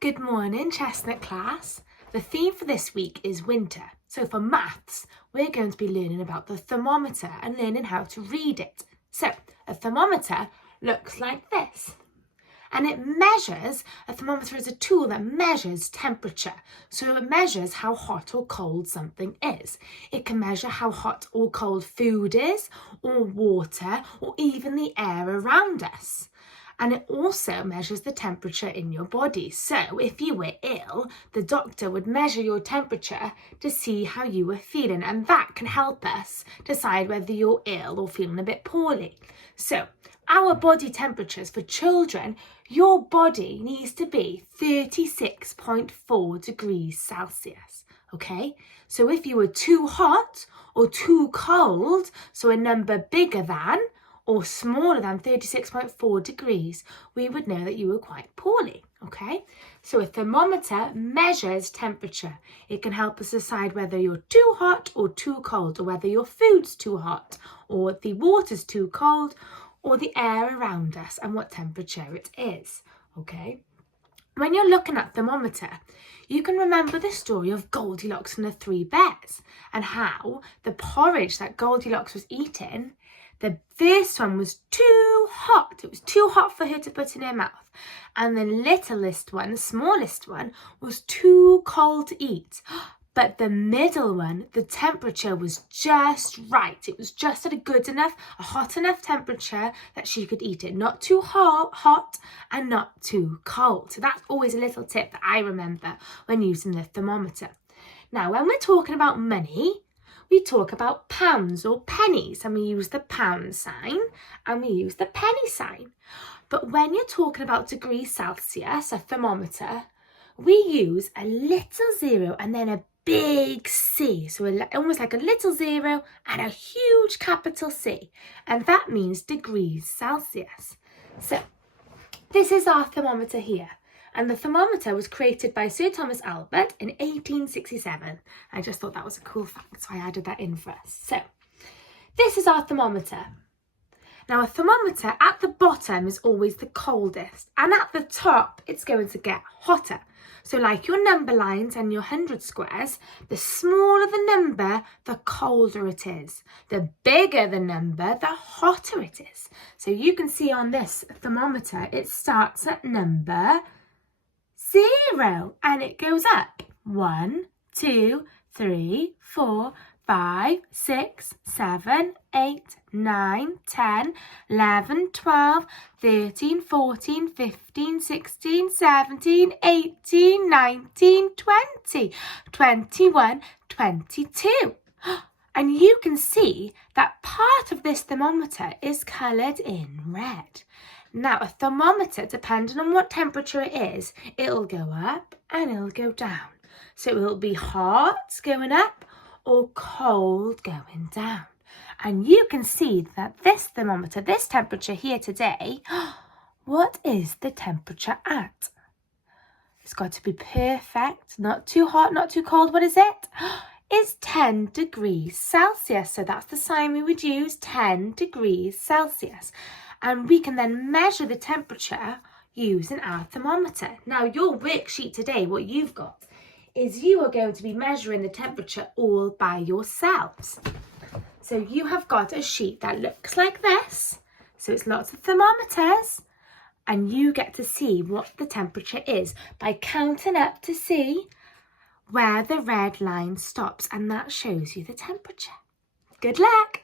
Good morning, Chestnut class. The theme for this week is winter. So for maths, we're going to be learning about the thermometer and learning how to read it. So a thermometer looks like this. And a thermometer is a tool that measures temperature. So it measures how hot or cold something is. It can measure how hot or cold food is, or water, or even the air around us. And it also measures the temperature in your body. So if you were ill, the doctor would measure your temperature to see how you were feeling. And that can help us decide whether you're ill or feeling a bit poorly. So our body temperatures for children, your body needs to be 36.4 degrees Celsius. Okay, so if you were too hot or too cold, so a number bigger than or smaller than 36.4 degrees, we would know that you were quite poorly, okay? So a thermometer measures temperature. It can help us decide whether you're too hot or too cold, or whether your food's too hot, or the water's too cold, or the air around us and what temperature it is, okay? When you're looking at thermometer, you can remember the story of Goldilocks and the Three Bears and how the porridge that Goldilocks was eating, the first one was too hot. It was too hot for her to put in her mouth. And the littlest one, the smallest one, was too cold to eat. But the middle one, the temperature was just right. It was just at a hot enough temperature that she could eat it. Not too hot and not too cold. So that's always a little tip that I remember when using the thermometer. Now, when we're talking about money, we talk about pounds or pennies, and we use the pound sign and we use the penny sign. But when you're talking about degrees Celsius, a thermometer, we use a little zero and then a big C, so almost like a little zero and a huge capital C, and that means degrees Celsius. So this is our thermometer here, and the thermometer was created by Sir Thomas Albert in 1867. I just thought that was a cool fact, so I added that in for us. So this is our thermometer. Now a thermometer at the bottom is always the coldest, and at the top it's going to get hotter. So like your number lines and your 100 squares, the smaller the number, the colder it is. The bigger the number, the hotter it is. So you can see on this thermometer, it starts at number 0 and it goes up 1, 2, 3, 4, 5, 6, 7, 8, 9, 10, 11, 12, 13, 14, 15, 16, 17, 18, 19, 20, 21, 22. And you can see that part of this thermometer is coloured in red. Now, a thermometer, depending on what temperature it is, it'll go up and it'll go down. So it'll be hot going up or cold going down. And you can see that this thermometer, this temperature here today, what is the temperature at? It's got to be perfect, not too hot, not too cold. What is it? It's 10 degrees Celsius. So that's the sign we would use, 10 degrees Celsius. And we can then measure the temperature using our thermometer. Now, your worksheet today, what you've got, is you are going to be measuring the temperature all by yourselves. So you have got a sheet that looks like this. So it's lots of thermometers, and you get to see what the temperature is by counting up to see where the red line stops, and that shows you the temperature. Good luck!